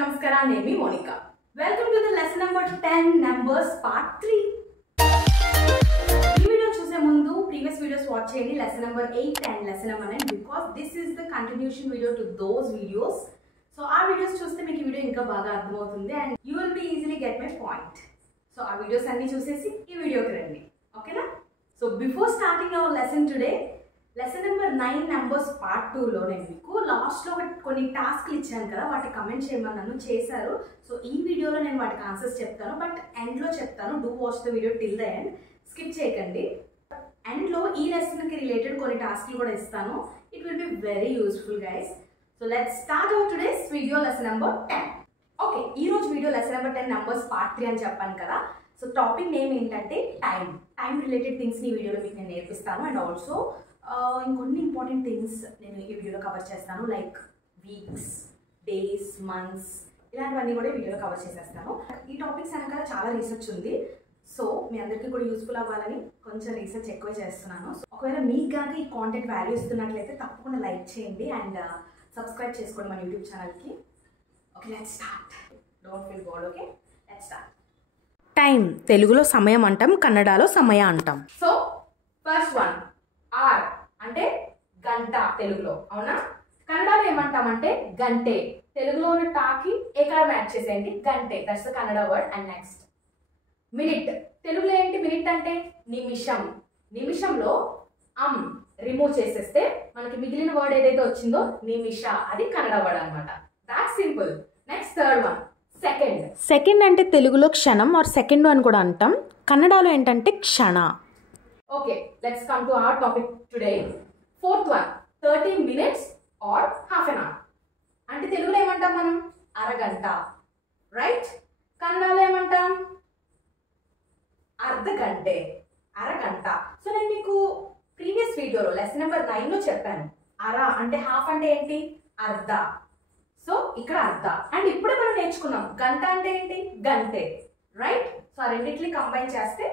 Namaskara, name me Monica. Welcome to the lesson number 10, numbers part 3. This video choose mundu previous videos watch cheyandi lesson number 8 and lesson number 9 because this is the continuation video to those videos. So our videos చూస్తే మీకు ఈ video ఇంకా బాగా అర్థమవుతుంది and you will be easily get my point. So our videos అన్ని చూసేసి ఈ వీడియోకి రండి. ఓకేనా? So before starting our lesson today, lesson number 9 numbers part 2 లో నేను మీకు లాస్ట్ లో కొన్ని టాస్క్లు ఇచ్చాను కదా, వాటి కమెంట్ చేయమని నన్ను చేశారు. సో ఈ వీడియోలో నేను వాటికి ఆన్సర్స్ చెప్తాను, బట్ ఎండ్ లో చెప్తాను. Do watch the video till the end, skip చేయకండి. ఎండ్ లో ఈ లెసన్ కి రిలేటెడ్ కొన్ని టాస్క్లు కూడా ఇస్తాను. It will be very useful guys. So let's start our today's video lesson number 10. Okay, ఈ రోజు video lesson number 10 numbers part 3 అని చెప్పాను కదా. సో టాపిక్ నేమ్ ఏంటంటే టైం రిలేటెడ్ థింగ్స్ ఈ వీడియోలో మీకు నేను నేర్పిస్తాను. అండ్ ఆల్సో ఇంకొన్ని ఇంపార్టెంట్ థింగ్స్ నేను ఈ వీడియోలో కవర్ చేస్తాను, లైక్ వీక్స్, డేస్, మంత్స్, ఇలాంటివన్నీ కూడా ఈ వీడియోలో కవర్ చేసేస్తాను. ఈ టాపిక్స్ వెనకాల చాలా రీసెర్చ్ ఉంది. సో మీ అందరికీ కూడా యూస్ఫుల్ అవ్వాలని కొంచెం రీసెర్చ్ ఎక్కువ చేస్తున్నాను. సో ఒకవేళ మీకు కనుక ఈ కాంటెంట్ వాల్యూ ఇస్తున్నట్లయితే తప్పకుండా లైక్ చేయండి అండ్ సబ్స్క్రైబ్ చేసుకోండి మన యూట్యూబ్ ఛానల్కి. Okay, let's start. Don't feel bored. Okay, let's start. Time తెలుగులో సమయం అంటాం, కన్నడలో సమయ అంటాం. సో ఫస్ట్ వన్, ఆర్ అంటే గంట తెలుగులో, అవునా? కన్నడలో ఏమంటామంటే గంటే. తెలుగులో ఉన్న టాకి ఏకాడ మ్యాచ్ చేసేయండి, గంటే. That's the Kannada word. And next minute. తెలుగులో ఏంటి మినిట్ అంటే? నిమిషం. నిమిషంలో రిమూవ్ చేసేస్తే మనకి మిగిలిన వర్డ్ ఏదైతే వచ్చిందో నిమిష, అది కన్నడ వర్డ్ అనమాట. That simple. Next third one, second. Second అంటే తెలుగులో క్షణం ఆర్ సెకండ్ అని కూడా అంటాం, కన్నడలో ఏంటంటే క్షణ. Okay, let's come to our topic today. Fourth one, 30 minutes or half an hour. అంటే తెలుగులో ఏమంటాం మనం? అరగంట, రైట్? కన్నడలో ఏమంటాం? అర్ధగంటే, అరగంట. సో నేను మీకు ప్రీవియస్ వీడియోలో లెసన్ నెంబర్ 9 లో చెప్పాను, అర అంటే హాఫ్ అంటే ఏంటి? అర్ధ. సో ఇక్కడ అర్ధ. అండ్ ఇప్పుడే మనం నేర్చుకున్నాం గంట అంటే ఏంటి? గంటే, రైట్? సో ఆ రెండింటిని కంబైన్ చేస్తే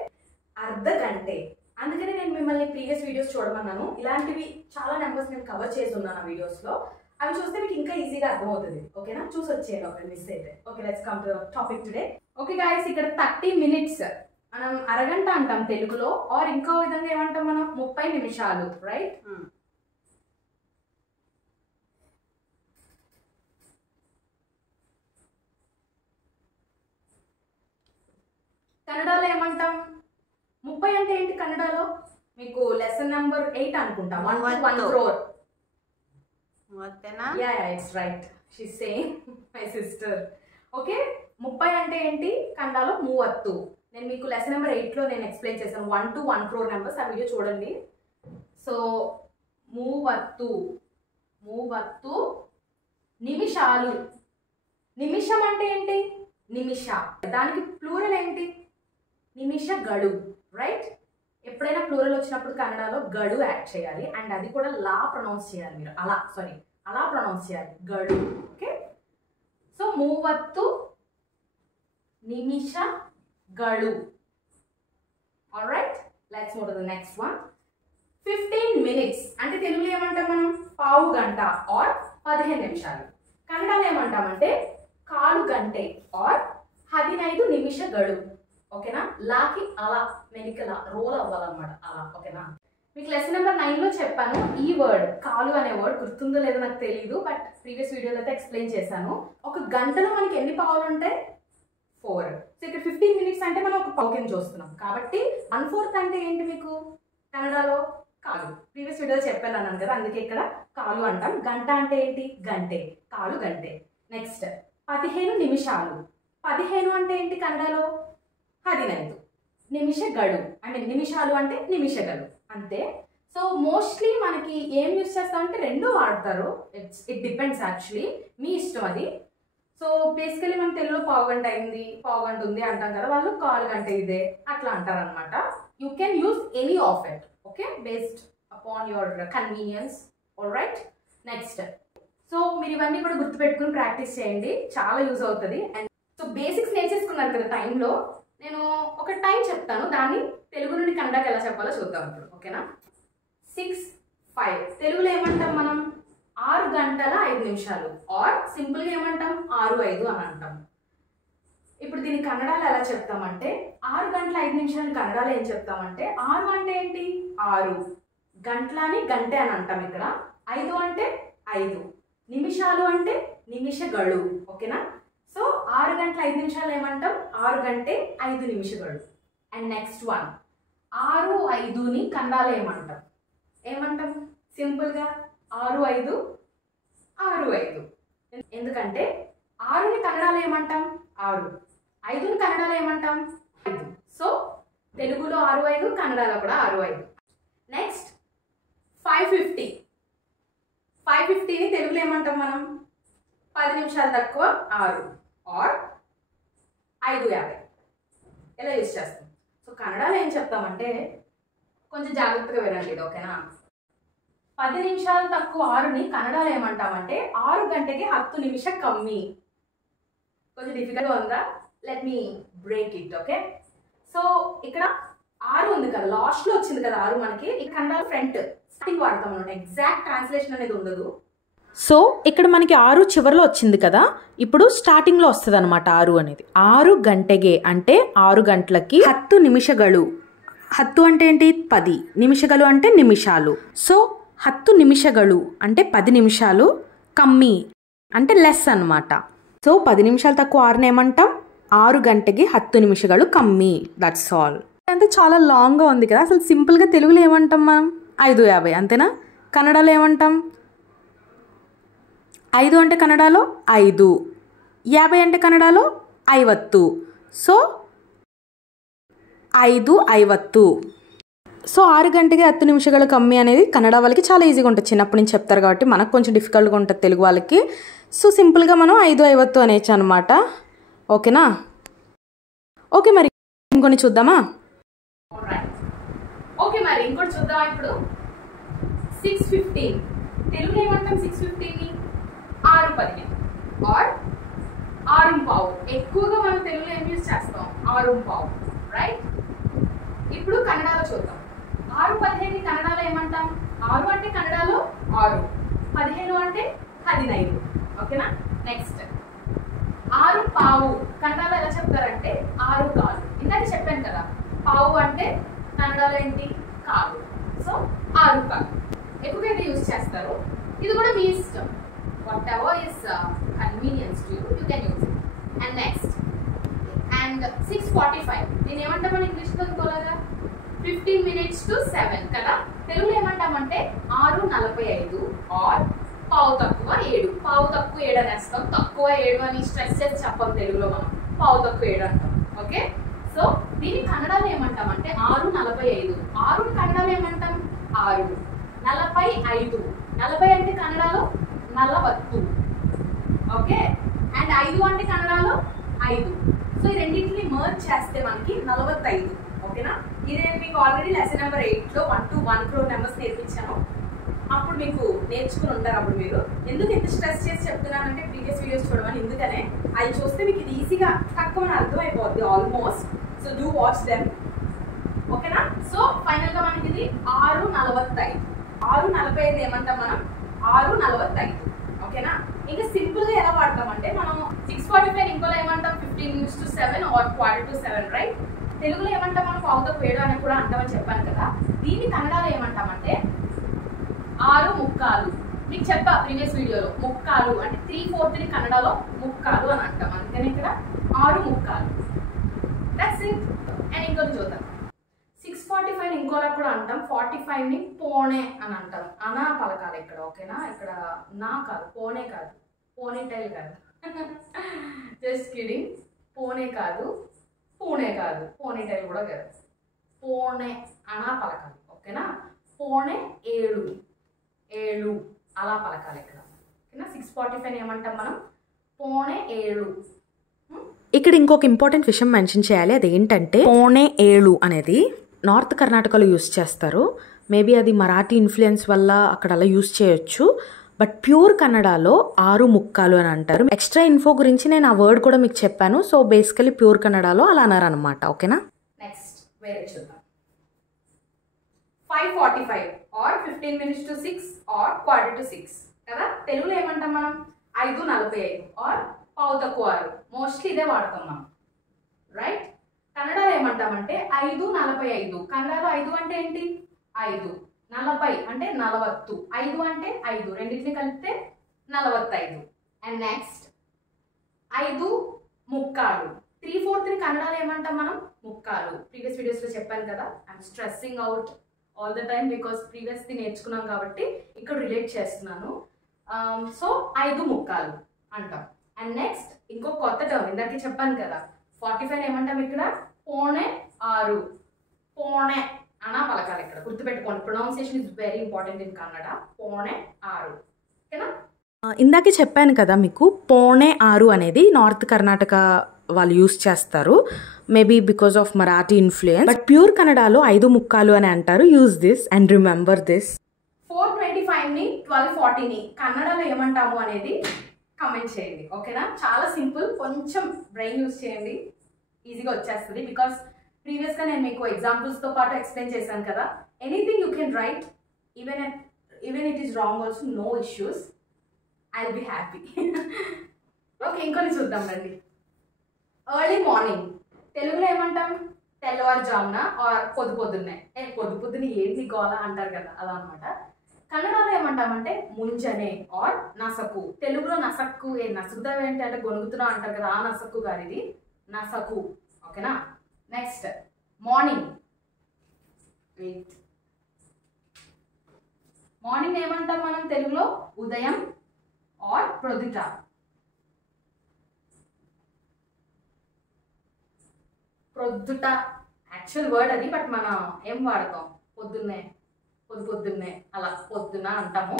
అర్ధ గంటే. అందుకని నేను మిమ్మల్ని ప్రీవియస్ వీడియోస్ చూడమన్నాను. ఇలాంటివి చాలా నెంబర్స్ నేను కవర్ చేసి ఉన్నాను ఆ వీడియోస్లో. అవి చూస్తే మీకు ఇంకా ఈజీగా అర్థమవుతుంది. ఓకేనా? చూసి వచ్చేయండి ఒకటి మిస్ అయితే. Okay, let's come to topic today. Okay guys, ఇక్కడ 30 minutes మనం అరగంట అంటాం తెలుగులో, ఆర్ ఇంకో విధంగా ఏమంటాం మనం? 30 నిమిషాలు, రైట్? కన్నడలో ఏమంటాం? 30 అంటే ఏంటి కన్నడలో? మీకు లెసన్ నెంబర్ 8 అనుకుంటా. 1 crore. Yeah, it's right. She's saying my sister. Okay, 30 అంటే ఏంటి కన్నడలో? 30. నేను మీకు లెసన్ నెంబర్ 8 లో నేను ఎక్స్ప్లెయిన్ చేశాను 1 to 1 crore నెంబర్స్. ఆ వీడియో చూడండి. సో 30 నిమిషాలు. నిమిషం అంటే ఏంటి? నిమిష. దానికి ప్లూరల్ ఏంటి? నిమిష గడు, రైట్? ఎప్పుడైనా ప్లూరల్ వచ్చినప్పుడు కన్నడలో గడు యాడ్ చేయాలి. అండ్ అది కూడా లా ప్రొనౌన్స్ చేయాలి మీరు. అలా ప్రొనౌన్స్ చేయాలి, గడు. ఓకే, సో 30 నిమిష గడు. Alright, let's move to the next one. 15 minutes అంటే తెలుగులో ఏమంటాం మనం? పావు గంట ఆర్ 15 నిమిషాలు. కన్నడలో ఏమంటామంటే కాలు గంటే ఆర్ 15 నిమిష గడు. ఓకేనా? లాకి అలా మెలికలా రోల్ అవ్వాలన్నమాట, అలా. ఓకేనా? మీకు లెసన్ నెంబర్ 9 లో చెప్పాను ఈ వర్డ్, కాలు అనే వర్డ్. గుర్తుందో లేదో నాకు తెలియదు, బట్ ప్రీవియస్ వీడియోలో అయితే ఎక్స్ప్లెయిన్ చేశాను. ఒక గంటలో మనకి ఎన్ని పావులు ఉంటాయి? 4. సో ఇక్కడ 15 minutes అంటే మనం ఒక పావు కింద చూస్తున్నాం కాబట్టి 1/4 అంటే ఏంటి మీకు కన్నడలో? కాలు. ప్రీవియస్ వీడియోలో చెప్పాను అన్నాను కదా, అందుకే ఇక్కడ కాలు అంటాం. గంట అంటే ఏంటి? గంటే, కాలు గంటే. నెక్స్ట్ 15 నిమిషాలు. 15 అంటే ఏంటి కన్నడలో? 15 నిమిష గడు. ఐ మీన్ నిమిషాలు అంటే నిమిష గడు, అంతే. సో మోస్ట్లీ మనకి ఏం యూస్ చేస్తామంటే రెండు వాడతారు. ఇట్ డిపెండ్స్ యాక్చువల్లీ, మీ ఇష్టం అది. సో బేసికలీ మనం తెలుగులో పావు గంట అయింది, పావు గంట ఉంది అంటాం కదా, వాళ్ళు కాలు గంట ఇదే అట్లా అంటారు అనమాట. You can use any of it, okay, based upon your convenience. All right, next. So మీరు ఇవన్నీ కూడా గుర్తుపెట్టుకుని ప్రాక్టీస్ చేయండి, చాలా యూజ్ అవుతుంది. అండ్ సో బేసిక్స్ నేర్చేసుకున్నారు కదా టైంలో. నేను ఒక టైం చెప్తాను, దాన్ని తెలుగు నుండి కన్నడకి ఎలా చెప్పాలో చూద్దాం ఇప్పుడు. ఓకేనా? 6, 5 తెలుగులో ఏమంటాం మనం? 6 గంటల 5 నిమిషాలు ఆర్ సింపుల్గా ఏమంటాం 6:05 అని అంటాం. ఇప్పుడు దీని కన్నడలో ఎలా చెప్తామంటే 6 గంటల 5 నిమిషాలు కన్నడలో ఏం చెప్తామంటే 6 అంటే ఏంటి 6 గంటలని గంటే అని అంటాం. ఇక్కడ 5 అంటే 5 నిమిషాలు అంటే నిమిషగళు. ఓకేనా? సో 6 గంటల 5 నిమిషాలు ఏమంటాం 6 గంటే 5 నిమిషగళు. అండ్ నెక్స్ట్ వన్ 6:05ని కన్నడలో ఏమంటాం సింపుల్గా 6:05 6:05. ఎందుకంటే 6ని కన్నడలో ఏమంటాం 6, 5ని కన్నడలో ఏమంటాం 5. సో తెలుగులో 6:05 కన్నడలో కూడా 6:05. నెక్స్ట్ 5:50ని తెలుగులో ఏమంటాం మనం 10 నిమిషాలు తక్కువ 6 ఆర్ 5:50 ఎలా యూజ్ చేస్తాం. సో కన్నడలో ఏం చెప్తామంటే కొంచెం జాగ్రత్తగా వినండి ఇది. ఓకేనా? 10 నిమిషాలు తక్కువ 6ని కన్నడలో ఏమంటామంటే 6 గంటకి 10 నిమిష కమ్మి. కొంచెం డిఫికల్ట్గా ఉందా? Let me break it. Okay? So ఇక్కడ 6 ఉంది కదా, లాస్ట్లో వచ్చింది కదా 6 మనకి. ఈ కన్నడ ఫ్రంట్ స్టార్టింగ్ వాడతాం అనమాట. ఎగ్జాక్ట్ ట్రాన్స్లేషన్ అనేది ఉండదు. సో ఇక్కడ మనకి 6 చివరిలో వచ్చింది కదా, ఇప్పుడు స్టార్టింగ్లో వస్తుంది అనమాట 6 అనేది. 6 గంటెಗೆ అంటే 6 గంటలకి 10 నిమిషಗಳು. 10 అంటే ఏంటి 10, నిమిషಗಳು అంటే నిమిషాలు. సో 10 నిమిషಗಳು అంటే 10 నిమిషాలు, కమ్మి అంటే లెస్ అనమాట. సో 10 నిమిషాలు తక్కువ 6ని ఏమంటాం 6 గంటకి 10 నిమిషಗಳು కమ్మి. That's all. అంటే చాలా లాంగ్గా ఉంది కదా, అసలు సింపుల్గా తెలుగులో ఏమంటాం మనం 5:50 అంతేనా? కన్నడలో ఏమంటాం 5 అంటే కన్నడలో 5, 50 అంటే కన్నడలో 50. సో 5:50. సో 6 గంటకి 10 నిమిషాలు కమ్మి అనేది కన్నడ వాళ్ళకి చాలా ఈజీగా ఉంటుంది. చిన్నప్పటి నుంచి చెప్తారు కాబట్టి మనకు కొంచెం డిఫికల్ట్గా ఉంటుంది తెలుగు వాళ్ళకి. సో సింపుల్గా మనం 5:50 అనేచ్చు అనమాట. ఓకేనా? ఓకే, మరి ఇంకొన్ని చూద్దామా? ఓకే, మరి ఇంకోటి చూద్దామా. ఇప్పుడు 6:15 తెలుగులో ఏమంటాం 6:15ని 6:15 ఆర్ 6:15. ఎక్కువగా మనం తెలుగులో ఏం యూజ్ చేస్తాం 6:15, రైట్? ఇప్పుడు కన్నడలో చూద్దాం. 6:15ని కన్నడలో ఏమంటాం 6 అంటే కన్నడలో 6, 15 అంటే 15. ఓకేనా? నెక్స్ట్ 6:15 కన్నడలో ఎలా చెప్తారంటే 6 కాలు. ఇందాక చెప్పాను కదా, పావు అంటే కన్నడలో ఏంటి కాలు. సో 6 కాలు ఎక్కువగా అయితే యూజ్ చేస్తారు. ఇది కూడా మీ ఇష్టం. whatever is convenience to you, you can use it. And next, and 6:45 దీని ఏమంటాం మన ఇంగ్లీష్లో ఇంకోలాగా 15 minutes to 7 కదా. తెలుగులో ఏమంటామంటే 6:45 ఆర్ పావు తక్కువ 7. పావు తక్కువ 7 అనేస్తాం, తక్కువ 7 అని స్ట్రెస్ చేసి చెప్పం తెలుగులో మనం, పావు తక్కువ 7 అంటాం. ఓకే? సో దీన్ని కన్నడలో ఏమంటామంటే 6:45. 6ని కన్నడలో ఏమంటాం 6, 45. 40 అంటే కన్నడలో 40. ఓకే? అండ్ 5 అంటే కన్నడలో 5. సో ఈ రెండింటిని మర్జ్ చేస్తే మనకి 45. ఓకేనా? ఇది నేను మీకు ఆల్రెడీ లెసన్ నెంబర్ 8లో 1 to 1 crore నెంబర్స్ నేర్పించాను. అప్పుడు మీకు నేర్చుకుని ఉంటారు. అప్పుడు మీరు ఎందుకు ఎంత స్ట్రెస్ చేసి చెప్తున్నానంటే ప్రీవియస్ వీడియోస్ చూడమని. ఎందుకనే అవి చూస్తే మీకు ఇది ఈజీగా తక్కువ అర్థమైపోద్ది almost. So do watch them. ఓకేనా? సో ఫైనల్గా మనకి ఇది 6:45. 6:45 ఏమంటాం మనం 6:45. ఓకేనా? ఇంకా సింపుల్గా ఎలా వాడతామంటే మనం 6:45 ఇంకోలా ఏమంటాం 15 minutes to 7 ఆర్ 6:45, రైట్? తెలుగులో ఏమంటాం మనం పావు తక్కువ 7 అని కూడా అంటామని చెప్పాను కదా. దీన్ని కన్నడలో ఏమంటామంటే 6:15. మీకు చెప్పా ప్రీవియస్ వీడియోలో, ముక్కాలు అంటే 3/4ని కన్నడలో ముక్కాలు అని అంటాం. అందుకని ఇక్కడ 6:15. That's it. అండ్ ఇంకోటి చూద్దాం. 6:45 ఇంకోలా కూడా అంటాం. 45ని పోనే అని అంటాం. అనా పలకాలి ఇక్కడ. ఓకేనా? ఇక్కడ నా కాదు, పోనే కాదు, పోనీ టైల్ కాదు. Just kidding. పోనే కాదు, పూణే కాదు, పోనీ టైల్ కూడా కాదు, పోనే అనా పలకాలి. ఓకేనా? పోనే 7 అలా పలకాలి ఇక్కడ. ఓకేనా? 6:45 ఏమంటాం మనం పోనే 7. ఇక్కడ ఇంకొక ఇంపార్టెంట్ విషయం మెన్షన్ చేయాలి. అదేంటంటే పోనే 7 అనేది నార్త్ కర్ణాటకలో యూస్ చేస్తారు. మేబీ అది మరాఠీ ఇన్ఫ్లుయెన్స్ వల్ల అక్కడ అలా యూస్ చేయొచ్చు. బట్ ప్యూర్ కన్నడలో 6:15 అని అంటారు. ఎక్స్ట్రా ఇన్ఫో గురించి నేను ఆ వర్డ్ కూడా మీకు చెప్పాను. సో బేసికలీ ప్యూర్ కన్నడలో అలా అన్నారు అనమాట. ఓకేనా? నెక్స్ట్ వేరే చూద్దాం. 5:45 ఆర్ 15 minutes to 6 ఆర్ 5:45. కదా. తెలుగులో ఏమంటాం మనం 5:45 ఆర్ పావు తక్కువ 6. మోస్ట్లీ ఇదే వాడతాం మనం, రైట్. కన్నడలో ఏమంటామంటే 5:45. కన్నడలో 5 అంటే ఏంటి 5, 40 అంటే 40, 5 అంటే 5, రెండింటిని కలిపితే 45. And next 5:45. 3/4 కన్నడలో ఏమంటాం మనం ముక్కాలు. ప్రీవియస్ వీడియోస్లో చెప్పాను కదా, I'm stressing out all the time because ప్రీవియస్ది నేర్చుకున్నాం కాబట్టి ఇక్కడ రిలేట్ చేస్తున్నాను. సో 5:45 అంటాం. అండ్ నెక్స్ట్ ఇంకో కొత్త టర్మ్ ఇందాక చెప్పాను కదా, 45 ఏమంటాం ఇక్కడ పోనే 6. పోనే అనా పలకాలి ఇక్కడ, గుర్తుపెట్టుకోండి. Pronunciation is very important in Kannada. పోనే 6, ఓకేనా. ఇందాకే చెప్పాను కదా మీకు, పోనే 6 అనేది నార్త్ కర్ణాటక వాళ్ళు యూస్ చేస్తారు, maybe because of Marathi influence. But pure కన్నడలో 5:45 అని అంటారు. Use this and remember this. 4:25ని 12:40ని కన్నడలో ఏమంటాము అనేది కమెంట్ చేయండి, ఓకేనా. చాలా సింపుల్, కొంచెం బ్రెయిన్ యూస్ చేయండి, ఈజీగా వచ్చేస్తుంది. బికాస్ ప్రీవియస్గా నేను మీకు ఎగ్జాంపుల్స్తో పాటు ఎక్స్ప్లెయిన్ చేశాను కదా. Anything you can write, even it is wrong also, no issues, I will be happy. Okay, ఇంకొని చూద్దాం రండి. ఎర్లీ మార్నింగ్ తెలుగులో ఏమంటాం తెల్లవారుజామున ఆర్ పొద్దున్నే. పొద్దున్నే ఏంటి గోల అంటారు కదా, అలా అనమాట. కన్నడలో ఏమంటామంటే ముంజనే ఆర్ నసకు. తెలుగులో నసక్కు, నసుకుతావు ఏంటి అంటే గొనుగుతున్నావు అంటారు కదా, ఆ నసక్కు గారు ఇది నసకు, ఓకేనా. Next morning. మార్నింగ్ ఏమంటాం మనం తెలుగులో ఉదయం ఆర్ ప్రొద్దుట. ప్రొద్దుట యాక్చువల్ వర్డ్ అది, బట్ మనం ఏం వాడతాం పొద్దున్నే అలా పొద్దున అంటాము.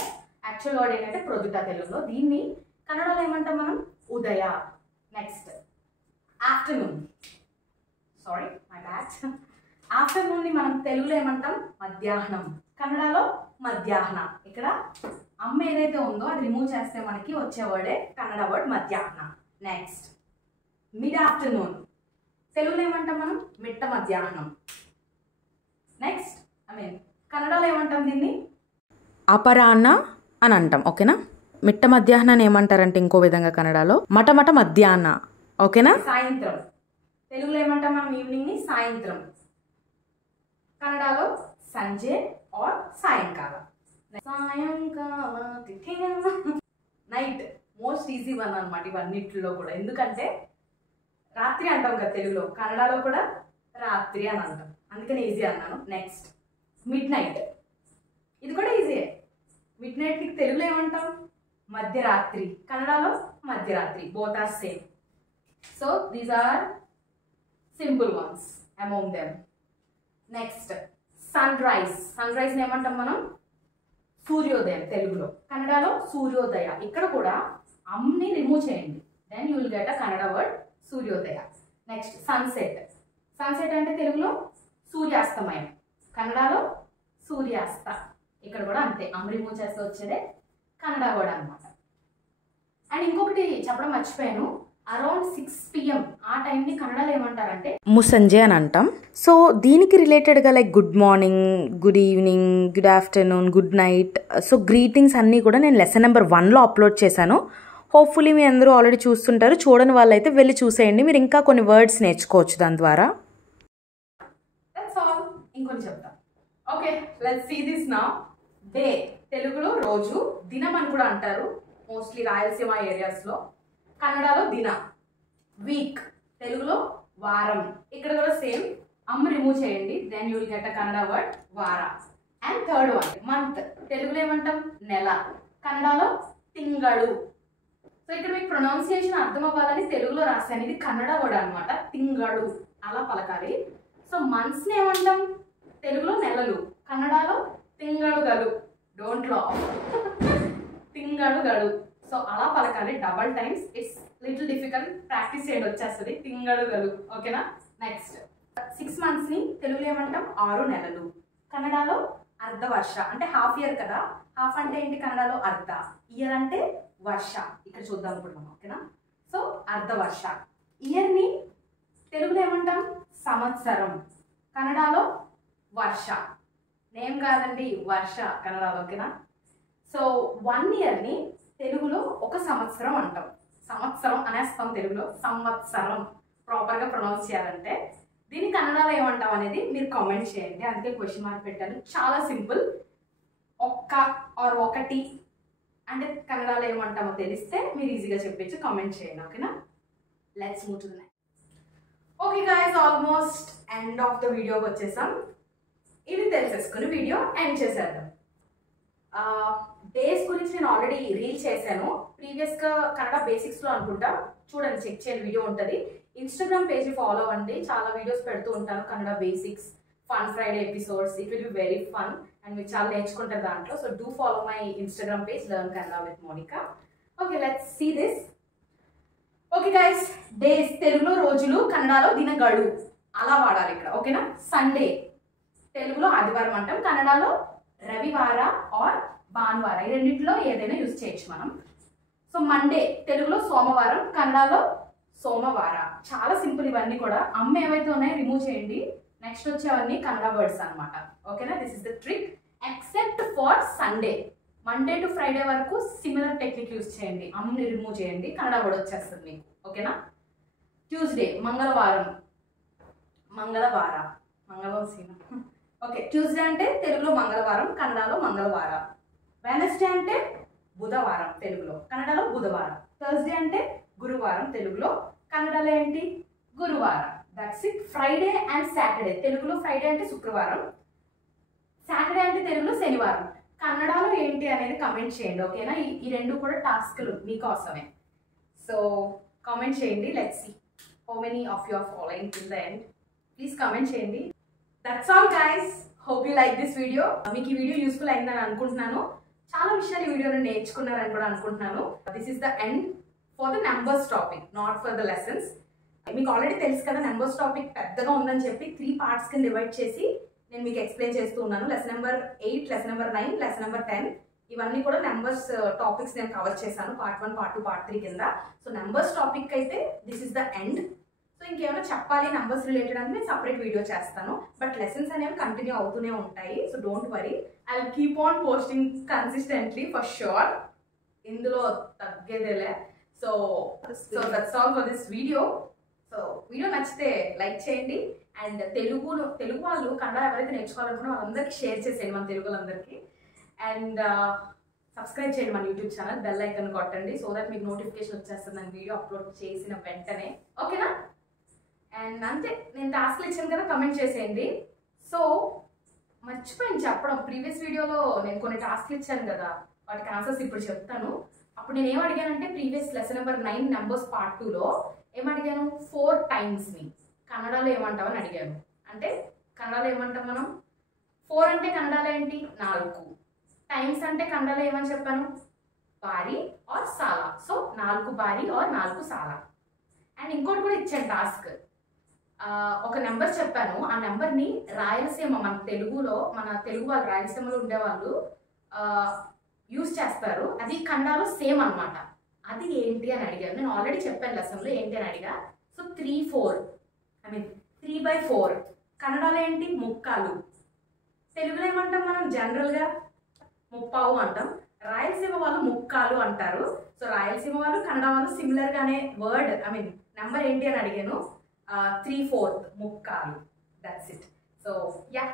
యాక్చువల్ వర్డ్ ఏంటంటే ప్రొద్దుట తెలుగులో. దీన్ని కన్నడలో ఏమంటాం మనం ఉదయ. Next afternoon, sorry my bad. ఆఫ్టర్నూన్ని మనం తెలుగులో ఏమంటాం మధ్యాహ్నం. కన్నడలో మధ్యాహ్న. ఇక్కడ అమ్మ ఏదైతే ఉందో అది రిమూవ్ చేస్తే మనకి వచ్చే వర్డే కన్నడ వర్డ్ మధ్యాహ్న. Next mid afternoon. తెలుగులో ఏమంటాం మనం మిట్ట మధ్యాహ్నం. నెక్స్ట్ కన్నడలో ఏమంటాం దీన్ని అపరాహ్న అని అంటాం, ఓకేనా. మిట్ట మధ్యాహ్నాన్ని ఏమంటారంటే ఇంకో విధంగా కన్నడలో మటమట మధ్యాహ్న, ఓకేనా. సాయంత్రం. తెలుగులో ఏమంటాం మనం ఈవినింగ్ ని సాయంత్రం. కన్నడలో సంజే ఆర్ సాయంకాల. నైట్ మోస్ట్ ఈజీ వన్ అనమాట ఇవన్నిటిలో కూడా, ఎందుకంటే రాత్రి అంటాం కదా తెలుగులో, కన్నడలో కూడా రాత్రి అని అంటాం, అందుకని ఈజీ అన్నాను. Next mid night. ఇది కూడా ఈజీయే. మిడ్ నైట్కి తెలుగులో ఏమంటాం మధ్యరాత్రి. కన్నడలో మధ్యరాత్రి. Both are same. So these are simple ones among them. Next sun rise. Sun రైజ్ని ఏమంటాం మనం సూర్యోదయం తెలుగులో. కన్నడలో సూర్యోదయ. ఇక్కడ కూడా అమ్ని రిమూవ్ చేయండి, then you will get a Kannada word సూర్యోదయ. Next sunset. సన్సెట్ అంటే తెలుగులో సూర్యాస్తమయం. కన్నడలో సూర్యాస్త. ఇక్కడ కూడా అంతే, అమ్ రిమూవ్ చేస్తే వచ్చేదే కన్నడ వర్డ్ అనమాట. అండ్ ఇంకొకటి చెప్పడం మర్చిపోయాను, అరౌండ్ 6 PM ఆ టైంని కన్నడలో ఏమంటారంటే ముసంజే అని అంటాం. సో దీనికి రిలేటెడ్గా like good morning, good evening, good afternoon, good night, so greetings అన్నీ కూడా నేను లెసన్ నెంబర్ 1లో అప్లోడ్ చేశాను. హోప్ఫుల్లీ మీ అందరూ ఆల్రెడీ చూస్తుంటారు. చూడని వాళ్ళైతే వెళ్ళి చూసేయండి, మీరు ఇంకా కొన్ని వర్డ్స్ నేర్చుకోవచ్చు దాని ద్వారా. That's all. ఇంకొన్ని చెప్తాం. Okay, let's see this now. Day తెలుగులో రోజు, దినం అని కూడా అంటారు మోస్ట్లీ రాయలసీమ ఏరియాస్లో. కన్నడలో దిన. వీక్ తెలుగులో వారం. ఇక్కడ కూడా సేమ్, అమ్మ రిమూవ్ చేయండి, then you will get a Kannada word వార. And third one month. తెలుగులో ఏమంటాం నెల. కన్నడలో తింగళు. సో ఇక్కడ మీకు ప్రొనౌన్సియేషన్ అర్థం అవ్వాలని తెలుగులో రాశాను, ఇది కన్నడ వర్డ్ అనమాట, తింగళు అలా పలకాలి. సో మంత్స్ని ఏమంటాం తెలుగులో నెలలు. కన్నడలో తింగళుగలు. Don't laugh. తింగళుగలు. సో అలా పలకాలి double times. It's little difficult, practice చేయండి వచ్చేస్తుంది. తింగళుగలు, ఓకేనా. నెక్స్ట్ 6 monthsని తెలుగులో ఏమంటాం 6 నెలలు. కన్నడలో అర్ధవర్ష. అంటే హాఫ్ ఇయర్ కదా, హాఫ్ అంటే ఏంటి కన్నడలో అర్ధ, ఇయర్ అంటే వర్ష. ఇక్కడ చూద్దాం ఇప్పుడు మనం, ఓకేనా. సో అర్ధవర్ష. ఇయర్ని తెలుగులో ఏమంటాం సంవత్సరం. కన్నడలో వర్ష. నేమ్ కాదండి, వర్ష కన్నడలో, ఓకేనా. సో 1 ఇయర్ని తెలుగులో ఒక సంవత్సరం అంటాం. సంవత్సరం అనేస్తాం తెలుగులో, సంవత్సరం ప్రాపర్గా ప్రొనౌన్స్ చేయాలంటే. దీన్ని కన్నడలో ఏమంటాం అనేది మీరు కామెంట్ చేయండి, అందుకే క్వశ్చన్ మార్క్ పెట్టాను. చాలా సింపుల్. ఒక్క ఆర్ ఒకటి అంటే కన్నడలో ఏమంటామో తెలిస్తే మీరు ఈజీగా చెప్పచ్చు. కామెంట్ చేయండి, ఓకేనా? Let's move to the next. Okay guys, almost end of the వీడియోకి వచ్చేసాం. ఇది తెలిసేసుకుని వీడియో ఎండ్ చేసేద్దాం. డేస్ గురించి నేను ఆల్రెడీ రీల్ చేశాను ప్రీవియస్గా, కన్నడ బేసిక్స్లో అనుకుంటా. చూడండి, చెక్ చేయండి, వీడియో ఉంటుంది. ఇన్స్టాగ్రామ్ పేజ్ ఫాలో అవ్వండి, చాలా వీడియోస్ పెడుతూ ఉంటాను. Kannada basics, fun Friday episodes, it will be very fun and మీరు చాలా నేర్చుకుంటారు దాంట్లో. So do follow my Instagram page learn Kannada with Monica. Okay, let's see this. Okay guys, days తెలుగులో రోజులు, కన్నడలో దినగడు అలా వాడాలి ఇక్కడ, ఓకేనా? సండే తెలుగులో ఆదివారం అంటాం, కన్నడలో రవివార ఆర్ భానువార, ఈ రెండింటిలో ఏదైనా యూజ్ చేయొచ్చు మనం. సో మండే తెలుగులో సోమవారం, కన్నడలో సోమవార. చాలా సింపుల్ ఇవన్నీ కూడా. అమ్మ ఏవైతే ఉన్నాయో రిమూవ్ చేయండి, నెక్స్ట్ వచ్చేవన్నీ కన్నడ వర్డ్స్ అనమాట, ఓకేనా? This is the trick. Except for Sunday, Monday to Friday వరకు సిమిలర్ టెక్నిక్ యూజ్ చేయండి. అమ్మని రిమూవ్ చేయండి, కన్నడ వర్డ్ వచ్చేస్తుంది మీకు, ఓకేనా? ట్యూస్డే మంగళవారం, మంగళవార, మంగళవారం. ఓకే, ట్యూస్డే అంటే తెలుగులో మంగళవారం, కన్నడలో మంగళవార. వెనస్డే అంటే బుధవారం, తెలుగులో, కన్నడలో బుధవారం. థర్స్డే అంటే గురువారం, తెలుగులో, కన్నడలో ఏంటి? గురువారం. That's it. Friday and Saturday తెలుగులో ఫ్రైడే అంటే శుక్రవారం, సాటర్డే అంటే తెలుగులో శనివారం. కన్నడలో ఏంటి అనేది కమెంట్ చేయండి, ఓకేనా? ఈ రెండు కూడా టాస్క్లు మీకోసమే. సో కామెంట్ చేయండి. Let's see how many of you are following till the end. Please comment చేయండి. That's all guys, hope you like this video. మీకు ఈ వీడియో యూస్ఫుల్ అయిందని అనుకుంటున్నాను. చాలా విషయాలు ఈ వీడియోని నేర్చుకున్నారని కూడా అనుకుంటున్నాను. This is the end for the numbers topic, not for the lessons. మీకు ఆల్రెడీ తెలుసు కదా, నెంబర్స్ టాపిక్ పెద్దగా ఉందని చెప్పి 3 పార్ట్స్ కింద డివైడ్ చేసి నేను మీకు ఎక్స్ప్లెయిన్ చేస్తూ ఉన్నాను. Lesson number 8, lesson number 9, lesson number 10 ఇవన్నీ కూడా నెంబర్స్ టాపిక్స్ నేను కవర్ చేశాను, పార్ట్ 1, పార్ట్ 2, పార్ట్ 3 కింద. సో నెంబర్స్ టాపిక్ అయితే this is the end. So ఇంకేమైనా చెప్పాలి నెంబర్స్ రిలేటెడ్ అంటే నేను సపరేట్ వీడియో చేస్తాను. బట్ లెసన్స్ అనేవి కంటిన్యూ అవుతూనే ఉంటాయి. So don't worry, I will keep on posting consistently for sure. ఇందులో తగ్గేదేలే. So that's all for this video. So video నచ్చితే లైక్ చేయండి. అండ్ తెలుగు వాళ్ళు కన్నడ ఎవరైతే నేర్చుకోవాలనుకున్నా వాళ్ళందరికీ షేర్ చేసేయండి, మన తెలుగు వాళ్ళందరికీ. అండ్ సబ్స్క్రైబ్ చేయండి మన యూట్యూబ్ ఛానల్, బెల్ ఐకాన్ కొట్టండి, సో దట్ మీకు నోటిఫికేషన్ వచ్చేస్తుంది నేను వీడియో అప్లోడ్ చేసిన వెంటనే, ఓకేనా? అండ్ అంతే, నేను టాస్క్లు ఇచ్చాను కదా, కమెంట్ చేసేయండి. సో మర్చిపోయింది చెప్పడం, ప్రీవియస్ వీడియోలో నేను కొన్ని టాస్క్లు ఇచ్చాను కదా, వాటికి ఆన్సర్స్ ఇప్పుడు చెప్తాను. అప్పుడు నేను ఏం అడిగానంటే previous lesson number 9 numbers part 2లో ఏమడిగాను? 4 టైమ్స్ని కన్నడలో ఏమంటామని అడిగాను. అంటే కన్నడలో ఏమంటాం మనం? 4 అంటే కన్నడలో ఏంటి? 4. టైమ్స్ అంటే కన్నడలో ఏమని చెప్పాను? బారి ఆర్ సాల. సో 4 బారి ఆర్ 4 సాల. అండ్ ఇంకోటి కూడా ఇచ్చాను టాస్క్. ఒక నెంబర్ చెప్పాను, ఆ నెంబర్ని రాయలసీమ, మన తెలుగులో, మన తెలుగు వాళ్ళు రాయలసీమలో ఉండేవాళ్ళు యూజ్ చేస్తారు. అది కన్నడలో సేమ్ అనమాట. అది ఏంటి అని అడిగాను. నేను ఆల్రెడీ చెప్పాను లెసన్లో ఏంటి అని అడిగా. సో 3/4 కన్నడలో ఏంటి? ముక్కాలు. తెలుగులో ఏమంటాం మనం జనరల్గా? ముప్పావు అంటాం. రాయలసీమ వాళ్ళు ముక్కాలు అంటారు. సో రాయలసీమ వాళ్ళు కన్నడ వాళ్ళు సిమిలర్గానే వర్డ్, నెంబర్ ఏంటి అని అడిగాను. 3/4 ముక్కాలు. That's it. So yeah,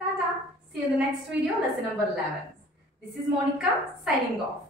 tata. See you in the next video, lesson number 11. This is Monica signing off.